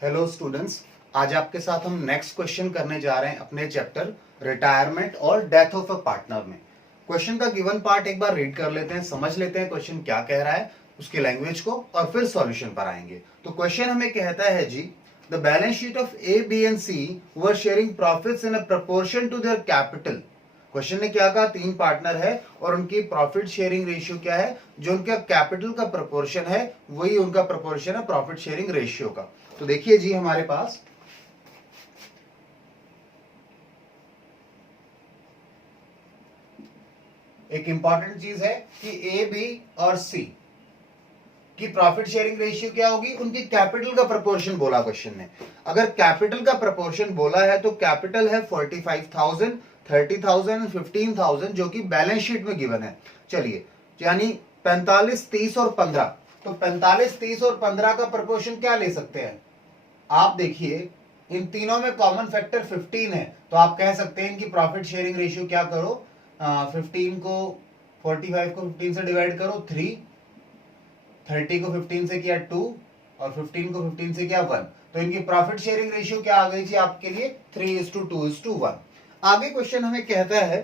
Hello students, आज आपके साथ हम नेक्स्ट क्वेश्चन करने जा रहे हैं अपने चैप्टर रिटायरमेंट और डेथ ऑफ अ पार्टनर में। क्वेश्चन का गिवन पार्ट एक बार रीड कर लेते हैं, समझ लेते हैं क्वेश्चन क्या कह रहा है, उसकी लैंग्वेज को, और फिर सॉल्यूशन पर आएंगे। तो क्वेश्चन हमें कहता है जी, the balance sheet of A B and C were sharing profits in a proportion to their capital. Question ने क्या कहा, तीन पार्टनर है और उनकी प्रॉफिट शेयरिंग रेशियो क्या है, जो उनका कैपिटल का प्रपोर्शन है वही उनका प्रपोर्शन है प्रॉफिट शेयरिंग रेशियो का। तो देखिए जी, हमारे पास एक इंपॉर्टेंट चीज है कि ए बी और सी की प्रॉफिट शेयरिंग रेशियो क्या होगी, उनकी कैपिटल का प्रपोर्शन बोला क्वेश्चन ने। अगर कैपिटल का प्रपोर्शन बोला है तो कैपिटल है 45,000, 30,000 और 15,000 जो कि बैलेंस शीट में गिवन है। चलिए, यानी 45, 30 और 15। तो 45, 30 और 15 का प्रपोर्शन क्या ले सकते हैं आप, देखिए इन तीनों में कॉमन फैक्टर 15 है, तो आप कह सकते हैं कि प्रॉफिट शेयरिंग रेशियो क्या करो, 15 को 45 को 15 से डिवाइड करो 3, 30 को 15 से किया 2 और 15 को 15 से किया 1। तो इनकी प्रॉफिट शेयरिंग रेशियो क्या आ गई थी आपके लिए, 3:2:1। आगे क्वेश्चन हमें कहता है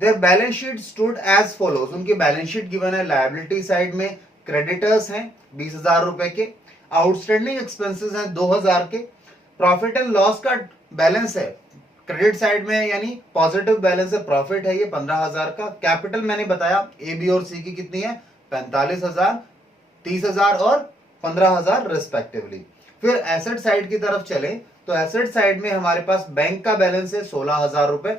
there balance sheet stood as follows. उनकी बैलेंस शीट गिवन है, लायबिलिटी साइड में क्रेडिटर्स हैं 20,000 रुपए के, आउटस्टैंडिंग एक्सपेंसेस हैं 2,000 के, प्रॉफिट एंड लॉस का बैलेंस है क्रेडिट साइड में यानी पॉजिटिव बैलेंस है, प्रॉफिट है ये 15,000 का। कैपिटल मैंने बताया ए बी और सी की कितनी है, 45,000, 30,000 और 15,000 रिस्पेक्टिवली। फिर एसेट साइड की तरफ चले तो एसेट साइड में हमारे पास बैंक का बैलेंस है 16,000 रुपए,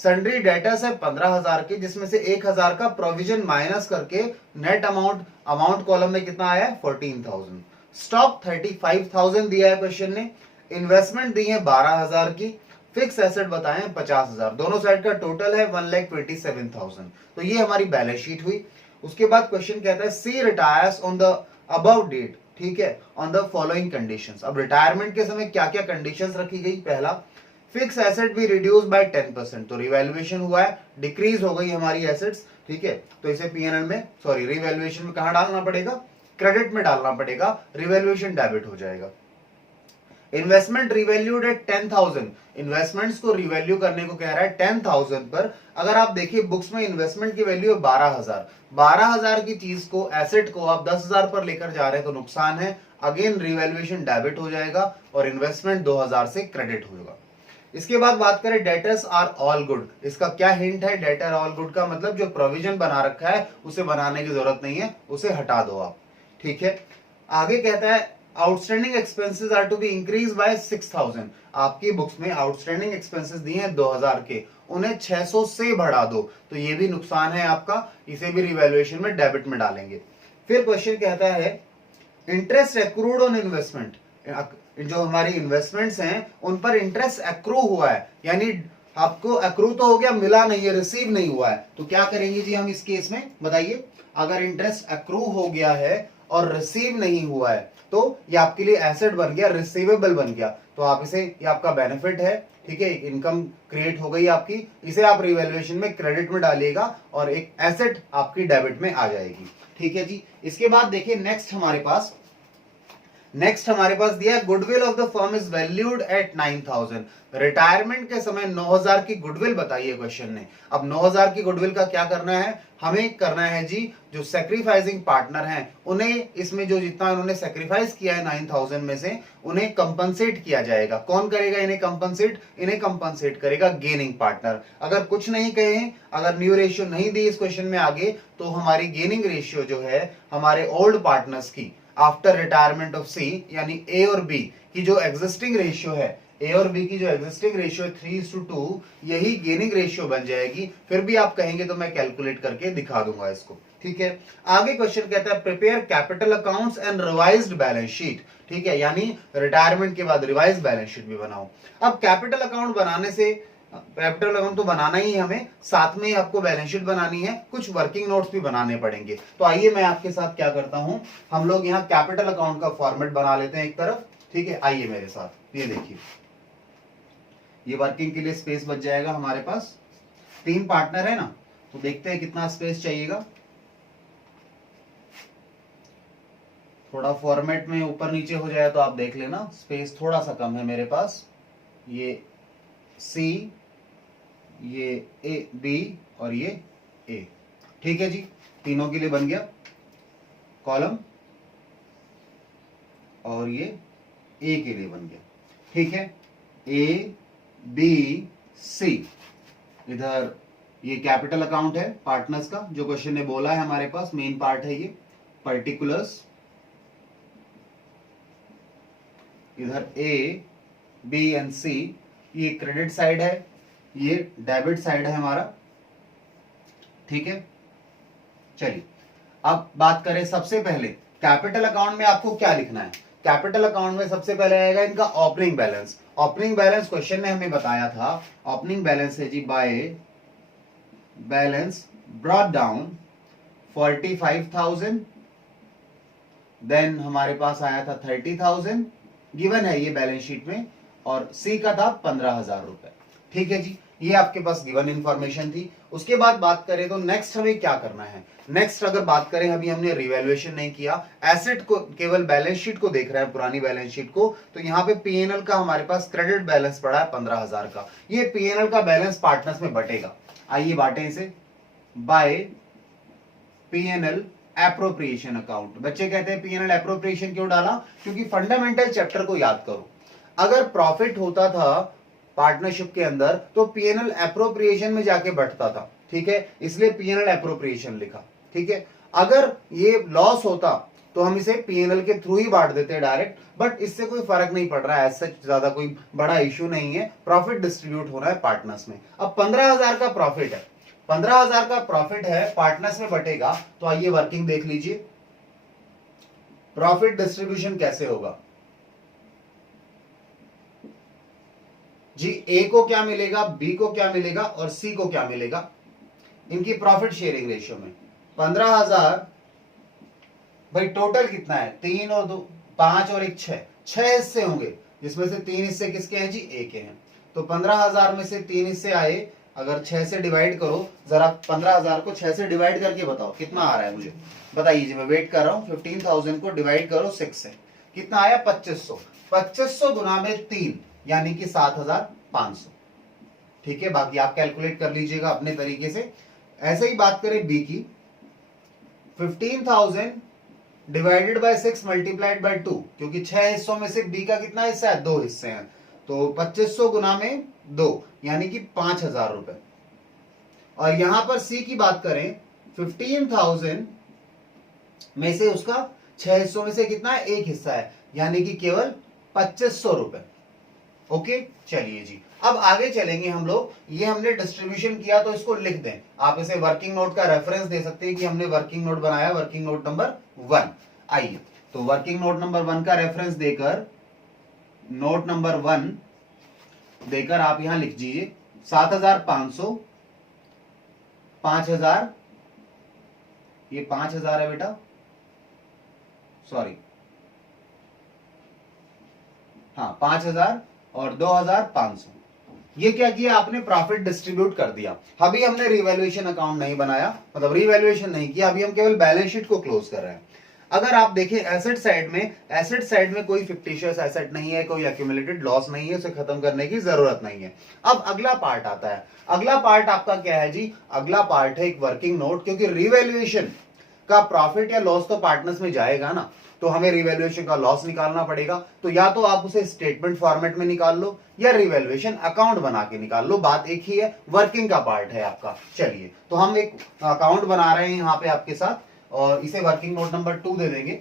सन्ड्री डेटर्स है 15,000 के, जिसमें से 1,000 का प्रोविजन माइनस करके नेट अमाउंट कॉलम में कितना आया है 14,000। स्टॉक 35,000 दिया है क्वेश्चन ने, इन्वेस्टमेंट दी है 12,000 की, फिक्स एसेट बताए 50,000, दोनों साइड का टोटल है 1,27,000। तो ये हमारी बैलेंस शीट हुई। उसके बाद क्वेश्चन कहता है C retires on the above date, ठीक है, ऑन द फॉलोइंग कंडीशंस। अब रिटायरमेंट के समय क्या क्या कंडीशंस रखी गई, पहला फिक्स एसेट भी रिड्यूस बाय 10%, तो रिवैल्यूएशन हुआ है, डिक्रीज हो गई हमारी एसेट्स, ठीक है। तो इसे पीएनएल में, सॉरी रिवैल्यूएशन में कहां डालना पड़ेगा, क्रेडिट में डालना पड़ेगा, रिवैल्यूएशन डेबिट हो जाएगा। इन्वेस्टमेंट रिवैल्यूड एट 10,000, इन्वेस्टमेंट्स को रिवैल्यू करने को कह रहा है 10,000 पर। अगर आप देखिए बुक्स में इन्वेस्टमेंट की वैल्यू है 12,000, 12,000 की चीज को, एसेट को आप 10,000 पर लेकर जा रहे हैं तो नुकसान है, अगेन रिवैल्यूएशन डेबिट हो जाएगा और इन्वेस्टमेंट 2,000 से क्रेडिट होगा। इसके बाद बात करें डेटर्स आर ऑल गुड, इसका क्या हिंट है, डेटर ऑल गुड का मतलब जो प्रोविजन बना रखा है उसे बनाने की जरूरत नहीं है, उसे हटा दो आप, ठीक है। आगे कहता है outstanding expenses are to be increase by 6,000, आपकी बुक्स में आउटस्टैंडिंग एक्सपेंसेस दिए हैं 2,000 के, उन्हें 600 से बढ़ा दो, तो ये भी नुकसान है आपका, इसे भी रिवैल्यूएशन में डेबिट में डालेंगे। फिर क्वेश्चन कहता है इंटरेस्ट एक्रूड ऑन इन्वेस्टमेंट, जो हमारी इन्वेस्टमेंट्स हैं उन पर इंटरेस्ट एक्रू हुआ है, यानी आपको एक्रू तो हो गया, मिला नहीं है, रिसीव नहीं हुआ है, तो क्या करेंगे जी हम इस केस में, बताइए। अगर इंटरेस्ट एक्रू हो गया है और रिसीव नहीं हुआ है तो ये आपके लिए एसेट बन गया, रिसीवेबल बन गया, तो आप इसे, ये आपका बेनिफिट है, ठीक है, इनकम क्रिएट हो गई आपकी, इसे आप रिवैल्यूएशन में क्रेडिट में डालिएगा और एक एसेट आपकी डेबिट में आ जाएगी, ठीक है जी। इसके बाद देखिए नेक्स्ट हमारे पास दिया है goodwill of the firm is valued at 9,000, retirement के समय 9,000 की गुडविल बताइए क्वेश्चन ने। अब 9,000 की गुडविल का क्या करना है, हमें करना है जी, जो सेक्रीफाइसिंग पार्टनर हैं उन्हें, इसमें जो जितना उन्होंने सेक्रीफाइस किया है 9,000 में से, उन्हें कंपनसेट किया जाएगा। कौन करेगा इन्हें कंपनसेट, इन्हें कंपनसेट करेगा गेनिंग पार्टनर। अगर कुछ नहीं कहे, अगर न्यू रेशियो नहीं दी इस क्वेश्चन में आगे, तो हमारी गेनिंग रेशियो जो है हमारे ओल्ड पार्टनर्स की आफ्टर रिटायरमेंट ऑफ सी, यानी ए और बी की जो एग्जिस्टिंग रेशियो है, ए और बी की जो एग्जिस्टिंग रेशियो है 3:2, यही गेनिंग रेशियो बन जाएगी। फिर भी आप कहेंगे तो मैं कैलकुलेट करके दिखा दूंगा इसको, ठीक है। आगे क्वेश्चन कहता है prepare capital accounts and revised balance sheet, ठीक है, यानी रिटायरमेंट के बाद रिवाइज बैलेंस शीट भी बनाओ। अब कैपिटल अकाउंट बनाने से, कैपिटल अकाउंट तो बनाना ही है हमें, साथ में आपको बैलेंस शीट बनानी है, कुछ वर्किंग नोट्स भी बनाने पड़ेंगे। तो आइए मैं आपके साथ क्या करता हूं, हम लोग यहाँ कैपिटल अकाउंट का फॉर्मेट बना लेते हैं एक तरफ, ठीक है। आइए मेरे साथ, ये देखिए, ये वर्किंग के लिए स्पेस बच जाएगा हमारे पास, तीन पार्टनर है ना, तो देखते हैं कितना स्पेस चाहिएगा। थोड़ा फॉर्मेट में ऊपर नीचे हो जाए तो आप देख लेना, स्पेस थोड़ा सा कम है मेरे पास। ये सी, ये ए बी और ये ए, ठीक है जी, तीनों के लिए बन गया कॉलम, और ये ए के लिए बन गया, ठीक है। ए बी सी, इधर ये कैपिटल अकाउंट है पार्टनर्स का, जो क्वेश्चन ने बोला है हमारे पास, मेन पार्ट है ये पर्टिकुलर्स। इधर ए बी एंड सी, ये क्रेडिट साइड है, ये डेबिट साइड है हमारा, ठीक है। चलिए अब बात करें, सबसे पहले कैपिटल अकाउंट में आपको क्या लिखना है। कैपिटल अकाउंट में सबसे पहले आएगा इनका opening balance. Opening balance question ने हमें बताया था, ओपनिंग बैलेंस है जी by balance brought down 45,000, then हमारे पास आया था 30,000, गिवन है ये बैलेंस शीट में, और सी का था 15,000 रुपए, ठीक है जी। ये आपके पास गिवन इंफॉर्मेशन थी। उसके बाद बात करें तो नेक्स्ट हमें क्या करना है। नेक्स्ट अगर बात करें, अभी हमने रिवैल्यूएशन नहीं किया, एसेट को केवल बैलेंस शीट को देख रहे हैं, पुरानी बैलेंस शीट को, तो यहाँ पे पीएनएल का हमारे पास क्रेडिट बैलेंस पड़ा है 15,000 का। ये पीएनएल का बैलेंस पार्टनर्स में बटेगा, आइए बांटे इसे बाय पीएनएल एप्रोप्रिएशन अकाउंट। बच्चे कहते हैं पीएनएल एप्रोप्रिएशन क्यों डाला, क्योंकि फंडामेंटल चैप्टर को याद करो, अगर प्रॉफिट होता था पार्टनरशिप के अंदर तो पीएनएल एप्रोप्रिएशन में जाके बढ़ता था, ठीक है, इसलिए पीएनएल एप्रोप्रिएशन लिखा, ठीक है। अगर ये लॉस होता तो हम इसे पीएनएल के थ्रू ही बांट देते डायरेक्ट, बट इससे कोई फर्क नहीं पड़ रहा है, ऐसा ज्यादा कोई बड़ा इश्यू नहीं है, प्रॉफिट डिस्ट्रीब्यूट हो रहा है पार्टनर्स में। अब 15,000 का प्रॉफिट है, 15,000 का प्रॉफिट है, पार्टनर्स में बटेगा, तो आइए वर्किंग देख लीजिए, प्रॉफिट डिस्ट्रीब्यूशन कैसे होगा जी। ए को क्या मिलेगा, बी को क्या मिलेगा और सी को क्या मिलेगा, इनकी प्रॉफिट शेयरिंग रेशियो में 15,000, भाई टोटल कितना है, 3 और 2 5 और 1 6 हिस्से होंगे, जिसमें से 3 हिस्से किसके हैं जी, ए के हैं। तो 15,000 में से 3 हिस्से आए, अगर 6 से डिवाइड करो, जरा 15,000 को 6 से डिवाइड करके बताओ कितना आ रहा है, मुझे बताइए जी, मैं वेट कर रहा हूं। 15,000 को डिवाइड करो 6 से, कितना आया 2500, 2500 गुना में 3 यानी कि 7,500, ठीक है। बाकी आप कैलकुलेट कर लीजिएगा अपने तरीके से। ऐसे ही बात करें बी की, 15,000 डिवाइडेड बाय 6 मल्टीप्लाइड बाय 2, क्योंकि 6 हिस्सों में से बी का कितना हिस्सा है, 2 हिस्से हैं, तो 2500 गुना में 2 यानी कि 5,000 रुपए। और यहां पर सी की बात करें, 15,000 में से उसका 6 हिस्सों में से कितना है, 1 हिस्सा है, यानी कि केवल 2500 रुपए। ओके, चलिए जी, अब आगे चलेंगे हम लोग। ये हमने डिस्ट्रीब्यूशन किया तो इसको लिख दें, आप इसे वर्किंग नोट का रेफरेंस दे सकते हैं कि हमने वर्किंग नोट बनाया, वर्किंग नोट नंबर 1। आइए तो वर्किंग नोट नंबर 1 का रेफरेंस देकर, नोट नंबर 1 देकर आप यहां लिख दीजिए 7,500, 5,000, ये 5,000 है बेटा, सॉरी हाँ 5,000 और 2,500, ये क्या किया आपने, प्रॉफिट डिस्ट्रीब्यूट कर दिया। अभी हमने रिवैल्यूएशन अकाउंट नहीं बनाया, मतलब रिवैल्यूएशन नहीं किया, अभी हम केवल बैलेंस शीट को क्लोज कर रहे हैं। अगर आप देखें एसेट साइड में कोई फिक्टिशियस एसेट नहीं है, कोई एक्यूमुलेटेड लॉस नहीं है, उसे खत्म करने की जरूरत नहीं है। अब अगला पार्ट आता है, अगला पार्ट आपका क्या है जी, अगला पार्ट है एक वर्किंग नोट, क्योंकि रिवैल्यूएशन का प्रॉफिट या लॉस तो पार्टनर्स में जाएगा ना, तो हमें रिवैल्यूएशन का लॉस निकालना पड़ेगा, तो या तो आप उसे स्टेटमेंट फॉर्मेट में निकाल लो या रिवैल्यूएशन अकाउंट बना के निकाल लो, बात एक ही है, वर्किंग का पार्ट है आपका। चलिए तो हम एक अकाउंट बना रहे हैं यहाँ पे आपके साथ, और इसे वर्किंग नोट नंबर 2 दे देंगे।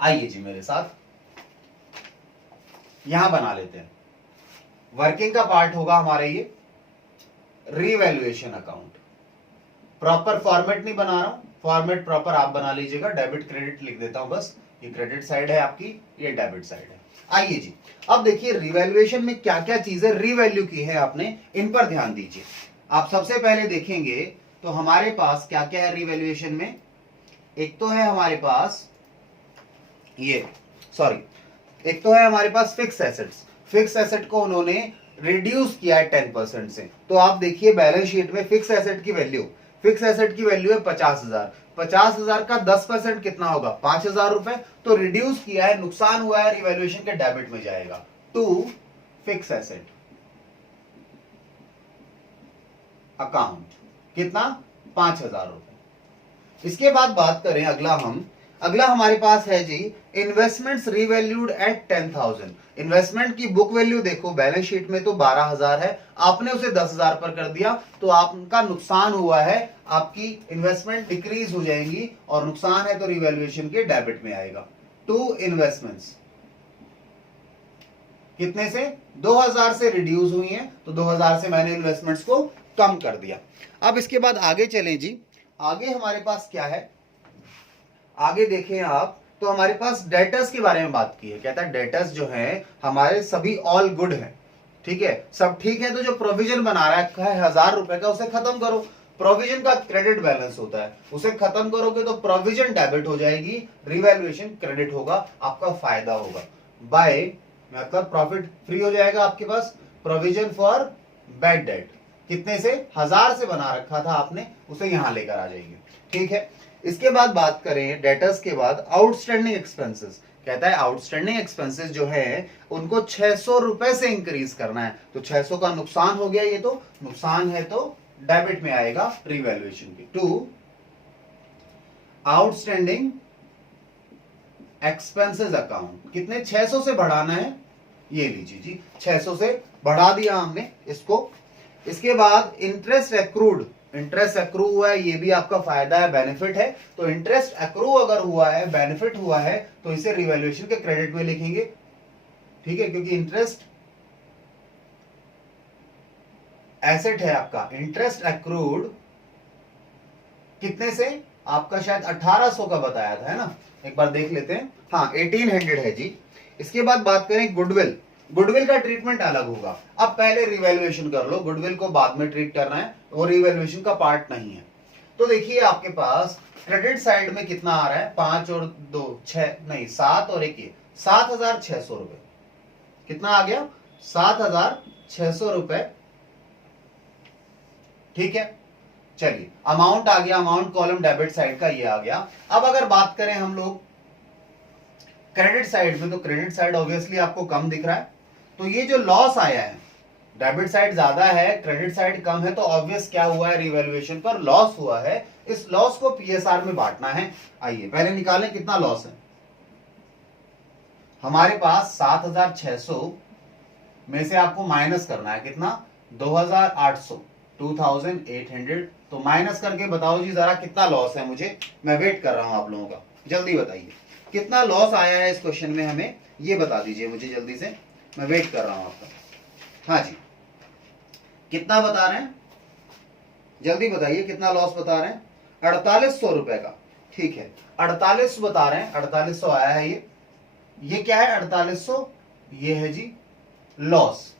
आइए जी मेरे साथ यहां बना लेते हैं, वर्किंग का पार्ट होगा हमारे ये रिवैल्यूएशन अकाउंट। प्रॉपर फॉर्मेट नहीं बना रहा हूं, फॉर्मेट प्रॉपर आप बना लीजिएगा, डेबिट क्रेडिट लिख देता हूं बस, ये क्रेडिट साइड है आपकी, ये डेबिट साइड है। आइए जी, अब देखिए रिवैल्यूएशन में क्या क्या चीजें रिवैल्यू की है आपने, इन पर ध्यान दीजिए। आप सबसे पहले देखेंगे तो हमारे पास क्या क्या है रिवैल्यूएशन में, एक तो है हमारे पास ये, सॉरी, एक तो है हमारे पास फिक्स एसेट्स। फिक्स एसेट को उन्होंने रिड्यूस किया है 10% से, तो आप देखिए बैलेंस शीट में फिक्स एसेट की वैल्यू फिक्स एसेट की वैल्यू है 50,000, 50,000 का 10% कितना होगा 5,000 रुपए, तो रिड्यूस किया है, नुकसान हुआ है, रिवैल्यूएशन के डेबिट में जाएगा टू फिक्स एसेट अकाउंट, कितना 5,000 रुपए। इसके बाद बात करें अगला हमारे पास है जी इन्वेस्टमेंट्स रिवैल्यूड एट 10,000। इन्वेस्टमेंट की बुक वैल्यू देखो बैलेंस शीट में तो 12,000 है, आपने उसे 10,000 पर कर दिया तो आपका नुकसान हुआ है, आपकी इन्वेस्टमेंट डिक्रीज हो जाएंगी और नुकसान है तो रिवैल्यूएशन के डेबिट में आएगा। टू इन्वेस्टमेंट्स कितने से 2,000 से रिड्यूस हुई हैं, तो 2,000 से मैंने इन्वेस्टमेंट्स को कम कर दिया। अब इसके बाद आगे चलें जी, आगे हमारे पास क्या है, आगे देखें आप तो हमारे पास डेटर्स के बारे में बात की है। कहता है डेटर्स जो है हमारे सभी ऑल गुड है, ठीक है, सब ठीक है, तो जो प्रोविजन बना रहा है 1,000 रुपए का उसे खत्म करो। प्रोविजन का क्रेडिट बैलेंस होता है, उसे खत्म करोगे तो प्रोविजन डेबिट हो जाएगी, रिवैल्यूएशन क्रेडिट होगा, आपका फायदा होगा। बाय मतलब प्रॉफिट फ्री हो जाएगा आपके पास। प्रोविजन फॉर बैड डेट कितने से 1,000 से बना रखा था आपने, उसे यहां लेकर आ जाएंगे, ठीक है। इसके बाद बात करें डेटर्स के बाद आउटस्टैंडिंग एक्सपेंसेस। कहता है आउटस्टैंडिंग एक्सपेंसेस जो है उनको 600 रुपए से इंक्रीज करना है, तो 600 का नुकसान हो गया, ये तो नुकसान है तो डेबिट में आएगा रिवैल्यूएशन की। टू आउटस्टैंडिंग एक्सपेंसेस अकाउंट, कितने 600 से बढ़ाना है, ये लीजिए जी 600 से बढ़ा दिया हमने इसको। इसके बाद इंटरेस्ट एक्रूड, इंटरेस्ट एक्रू हुआ है, ये भी आपका फायदा है, बेनिफिट है, तो इंटरेस्ट एक्रू अगर हुआ है, बेनिफिट हुआ है, तो इसे रिवैल्यूएशन के क्रेडिट में लिखेंगे, ठीक है, क्योंकि इंटरेस्ट एसेट है आपका। इंटरेस्ट एक्रूड कितने से, आपका शायद 1800 का बताया था, है ना, एक बार देख लेते हैं, हाँ 1800 है जी। इसके बाद बात करें गुडविल, गुडविल का ट्रीटमेंट अलग होगा। अब पहले रिवैल्यूएशन कर लो, गुडविल को बाद में ट्रीट करना है, वो रिवैल्यूएशन का पार्ट नहीं है। तो देखिए आपके पास क्रेडिट साइड में कितना आ रहा है, 5 और 2 6 नहीं 7 और 1 7,600 रुपए, कितना आ गया 7,600 रुपए, ठीक है। चलिए अमाउंट आ गया, अमाउंट कॉलम डेबिट साइड का ये आ गया। अब अगर बात करें हम लोग क्रेडिट साइड में, तो क्रेडिट साइड ऑब्वियसली आपको कम दिख रहा है, तो ये जो लॉस आया है, डेबिट साइड ज्यादा है क्रेडिट साइड कम है, तो ऑब्वियस क्या हुआ है, रिवैल्यूएशन पर लॉस हुआ है। इस लॉस को पीएसआर में बांटना है। आइए पहले निकालें कितना लॉस है। हमारे पास 7,600 में से आपको माइनस करना है कितना 2,800, 2,800, तो माइनस करके बताओ जी जरा कितना लॉस है, मुझे, मैं वेट कर रहा हूं आप लोगों का, जल्दी बताइए कितना लॉस आया है इस क्वेश्चन में, हमें ये बता दीजिए मुझे जल्दी से, मैं वेट कर रहा हूं आपका। हाँ जी कितना बता रहे हैं, जल्दी बताइए कितना लॉस बता रहे हैं, 4,800 रुपए का, ठीक है 48 बता रहे हैं, 4800 आया है ये क्या है 4800, ये है जी लॉस,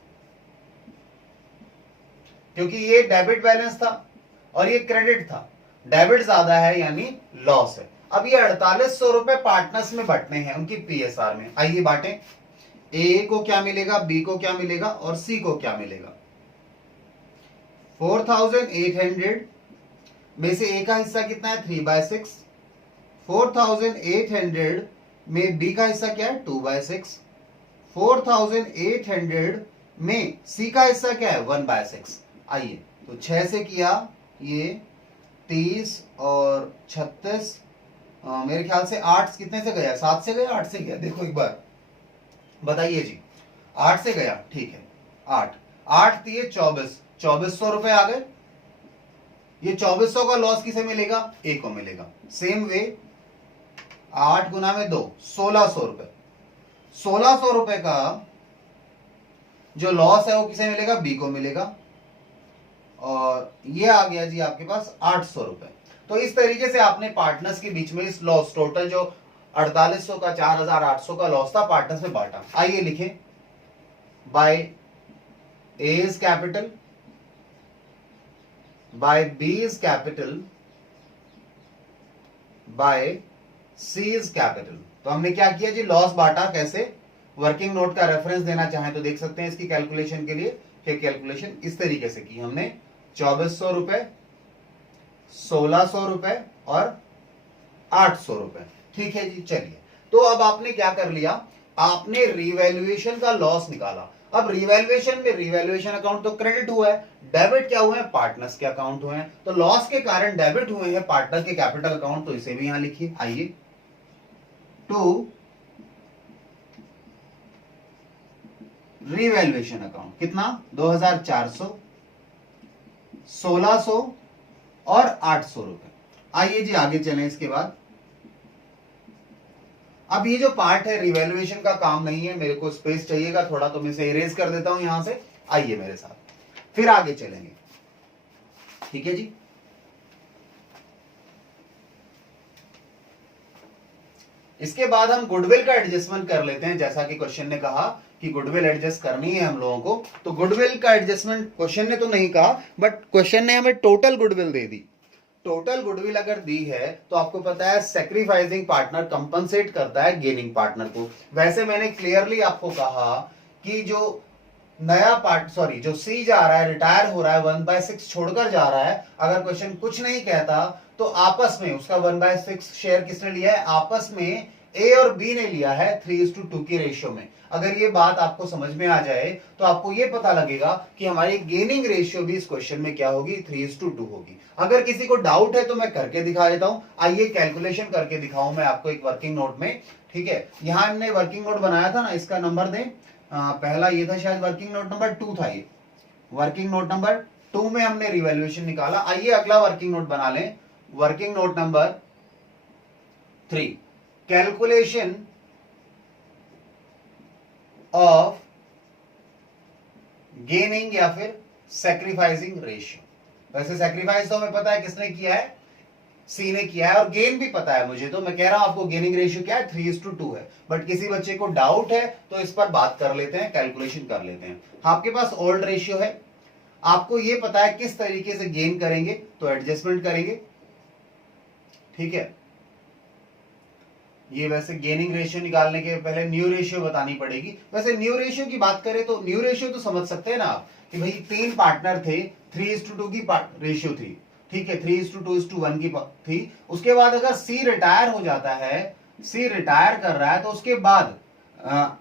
क्योंकि ये डेबिट बैलेंस था और ये क्रेडिट था, डेबिट ज्यादा है यानी लॉस है। अब ये 4,800 रुपए पार्टनर्स में बंटने हैं उनकी पीएसआर में, आइए बांटें, ए को क्या मिलेगा, बी को क्या मिलेगा और सी को क्या मिलेगा। 4,800 में से ए का हिस्सा कितना है 3/6, 4,800 में बी का हिस्सा क्या है 2/6, 4,800 में सी का हिस्सा क्या है 1/6। आइए तो 6 से किया ये 30 और 36, मेरे ख्याल से 8 कितने से गया, 7 से गया 8 से गया, देखो एक बार बताइए जी, 8 से गया, ठीक है 8 दिए 2400 रुपए आ गए। ये 2400 का लॉस किसे मिलेगा, ए को मिलेगा। सेम वे 8 गुना में 2 1600 रुपए, 1600 रुपए का जो लॉस है वो किसे मिलेगा, बी को मिलेगा, और ये आ गया जी आपके पास 800 रुपए। तो इस तरीके से आपने पार्टनर्स के बीच में इस लॉस टोटल जो 4800 का 4,800 का लॉस था पार्टनर्स में बांटा। आइए लिखें, by A is capital, by B is capital, by C is capital. तो हमने क्या किया जी, लॉस बांटा कैसे, वर्किंग नोट का रेफरेंस देना चाहें तो देख सकते हैं इसकी कैलकुलेशन के लिए, कि कैलकुलेशन इस तरीके से की हमने, 2400 रुपए 1600 रुपए और 800 रुपए। ठीक है जी, चलिए। तो अब आपने क्या कर लिया, आपने रिवैल्यूएशन का लॉस निकाला। अब रिवैल्यूएशन में रिवैल्यूएशन अकाउंट तो क्रेडिट हुआ है, डेबिट क्या हुए हैं, पार्टनर्स के अकाउंट हुए हैं। तो लॉस के कारण डेबिट हुए हैं पार्टनर के कैपिटल अकाउंट, तो इसे भी यहां लिखिए। आइए, टू रिवैल्यूएशन अकाउंट कितना, 2400, 1600 और 800 रुपए। आइए जी आगे चलें। इसके बाद अब ये जो पार्ट है रिवैल्यूएशन का काम नहीं है, मेरे को स्पेस चाहिएगा थोड़ा, तो मैं इसे इरेज कर देता हूं यहां से। आइए मेरे साथ, फिर आगे चलेंगे। ठीक है जी। इसके बाद हम गुडविल का एडजस्टमेंट कर लेते हैं। जैसा कि क्वेश्चन ने कहा कि गुडविल एडजस्ट करनी है हम लोगों को, तो गुडविल का एडजस्टमेंट क्वेश्चन ने तो नहीं कहा, बट क्वेश्चन ने हमें टोटल गुडविल दे दी। टोटल गुडविल अगर दी है तो आपको पता है सैक्रिफाइसिंग पार्टनर कंपनसेट करता है गेनिंग पार्टनर को। वैसे मैंने क्लियरली आपको कहा कि जो नया पार्ट सॉरी जो सी जा रहा है, रिटायर हो रहा है, 1/6 छोड़कर जा रहा है, अगर क्वेश्चन कुछ नहीं कहता तो आपस में उसका 1/6 शेयर किसने लिया है, आपस में ए और बी ने लिया है 3:2 की रेशियो में। अगर ये बात आपको समझ में आ जाए तो आपको ये पता लगेगा कि हमारी गेनिंग रेशियो भी इस क्वेश्चन में क्या होगी, 3:2 होगी। अगर किसी को डाउट है तो मैं करके दिखा देता हूं। आइए कैलकुलेशन करके दिखाऊं मैं आपको एक वर्किंग नोट में। ठीक है, यहां हमने वर्किंग नोट बनाया था ना, इसका नंबर दें। पहला ये था, शायद वर्किंग नोट नंबर 2 था ये। वर्किंग नोट नंबर 2 में हमने रिवैल्यूएशन निकाला। आइए अगला वर्किंग नोट बना लें, working note number 3, calculation of gaining या फिर सैक्रिफाइसिंग रेशियो। वैसे सैक्रिफाइस तो हमें पता है किसने किया है, सी ने किया है, और गेन भी पता है मुझे, तो मैं कह रहा हूं आपको गेनिंग रेशियो क्या है, 3:2 है। बट किसी बच्चे को डाउट है तो इस पर बात कर लेते हैं, कैलकुलेशन कर लेते हैं। आपके पास ओल्ड रेशियो है, आपको ये पता है किस तरीके से गेन करेंगे, तो एडजस्टमेंट करेंगे। ठीक है, ये वैसे गेनिंग रेशियो निकालने के पहले न्यू रेशियो बतानी पड़ेगी। वैसे न्यू रेशियो की बात करें तो न्यू रेशियो तो समझ सकते हैं ना आप कि भाई 3 पार्टनर थे, 3:2 की रेशियो थी। ठीक है, 3:2:1 की थी। उसके बाद अगर सी रिटायर हो जाता है, सी रिटायर कर रहा है, तो उसके बाद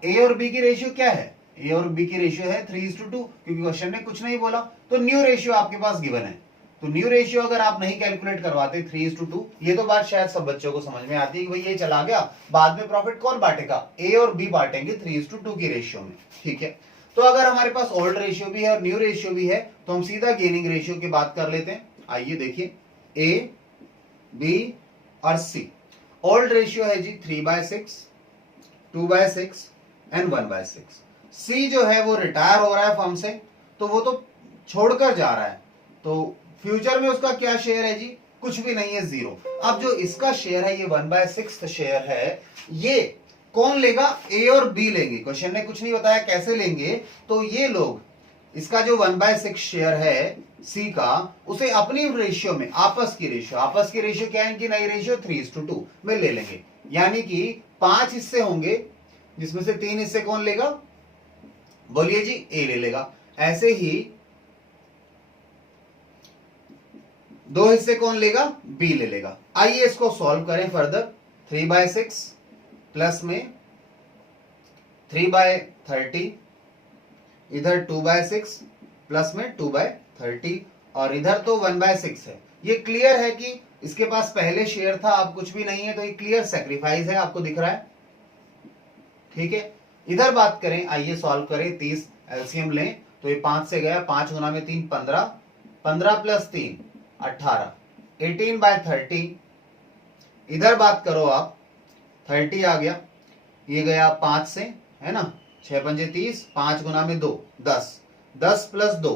ए और बी की रेशियो क्या है, ए और बी की रेशियो है 3:2, क्योंकि क्वेश्चन ने कुछ नहीं बोला। तो न्यू रेशियो आपके पास गिवन है। तो न्यू रेशियो अगर आप नहीं कैलकुलेट करवाते 3:2, ये तो बात शायद सब बच्चों को समझ में आती है कि भाई ये चला गया, बाद में प्रॉफिट कौन बांटेगा, ए और बी बांटेंगे 3:2 की रेशियो में। ठीक है, तो अगर हमारे पास ओल्ड रेशियो भी है और न्यू रेशियो भी है, तो हम सीधा गेनिंग रेशियो की बात कर लेते हैं। आइए देखिए, ए, बी और सी। ओल्ड रेशियो है जी 3/6, 2/6 एंड 1/6। सी जो है वो रिटायर हो रहा है फर्म से, तो वो तो छोड़कर जा रहा है, तो फ्यूचर में उसका क्या शेयर है जी, कुछ भी नहीं है, 0। अब जो इसका शेयर है, ये 1/6 शेयर है, ये कौन लेगा, ए और बी लेंगे। क्वेश्चन ने कुछ नहीं बताया कैसे लेंगे, तो ये लोग इसका जो 1/6 शेयर है सी का, उसे अपनी रेशियो में, आपस की रेशियो क्या है इनकी नई रेशियो, 3:2 में ले लेंगे। यानी कि 5 हिस्से होंगे, जिसमें से 3 हिस्से कौन लेगा, बोलिए जी, ए ले लेगा। ऐसे ही 2 हिस्से कौन लेगा, बी ले लेगा। आइए इसको सॉल्व करें फर्दर। 3/6 प्लस में 3/30, इधर 2/6 प्लस में 2/30, और इधर तो 1/6 है। ये क्लियर है कि इसके पास पहले शेयर था, अब कुछ भी नहीं है, तो ये क्लियर सैक्रिफाइस है, आपको दिख रहा है। ठीक है, इधर बात करें, आइए सॉल्व करें। 30 एलसीएम लें तो ये 5 से गया, 5 गुना में 3 15, 15 प्लस 3 18, 18/30। इधर बात करो आप, 30 आ गया, ये गया 5 से, है ना, 6 पंजे 30, 5 गुना में 2 10, 10 प्लस 2,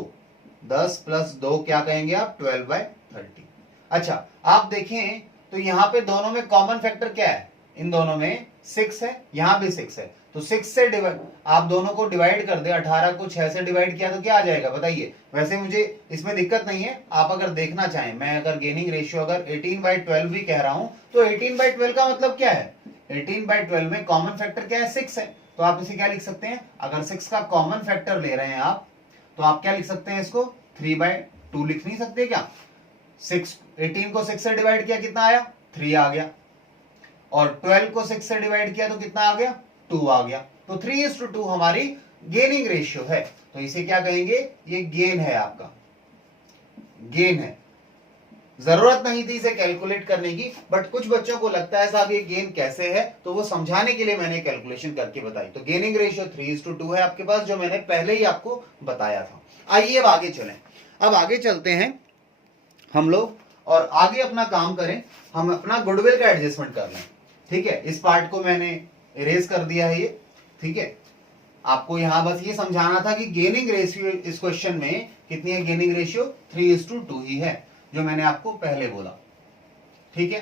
10 प्लस 2 क्या कहेंगे आप, 12/30। अच्छा, आप देखें तो यहां पे दोनों में कॉमन फैक्टर क्या है, इन दोनों में 6 है, यहां भी 6 है, तो 6 से डिवाइड, आप दोनों को डिवाइड कर दे, 18 को 6 से डिवाइड किया तो क्या आ जाएगा बताइए। वैसे मुझे इसमें दिक्कत नहीं है, आप अगर देखना चाहें, मैं अगर गेनिंग रेशियो अगर 18/12 भी कह रहा हूं, तो 18/12 का मतलब क्या है, 18/12 में कॉमन फैक्टर क्या है, 6 है। तो आप इसे क्या लिख सकते हैं, अगर 6 का कॉमन फैक्टर ले रहे हैं आप, तो आप क्या लिख सकते हैं, इसको 3/2 लिख नहीं सकते क्या, 6 18 को 6 से डिवाइड किया कितना आया, 3 आ गया, और 12 को 6 से डिवाइड किया तो कितना आ गया, 2 आ गया। तो 3:2 हमारी गेनिंग रेशियो है, तो इसे क्या कहेंगे, ये गेन है, आपका गेन है। जरूरत नहीं थी इसे कैलकुलेट करने की, बट कुछ बच्चों को लगता है साहब ये गेन कैसे है, तो वो समझाने के लिए मैंने कैलकुलेशन करके बताई। तो गेनिंग रेशियो 3:2 है आपके पास, जो मैंने पहले ही आपको बताया था। आइए अब आगे चलें, अब आगे चलते हैं हम लोग और आगे अपना काम करें, हम अपना गुडविल का एडजस्टमेंट कर लें। ठीक है, इस पार्ट को मैंने इरेज कर दिया है ये। ठीक है, आपको यहां बस ये समझाना था कि गेनिंग रेशियो इस क्वेश्चन में कितनी है, गेनिंग रेशियो 3:2 ही है, जो मैंने आपको पहले बोला। ठीक है,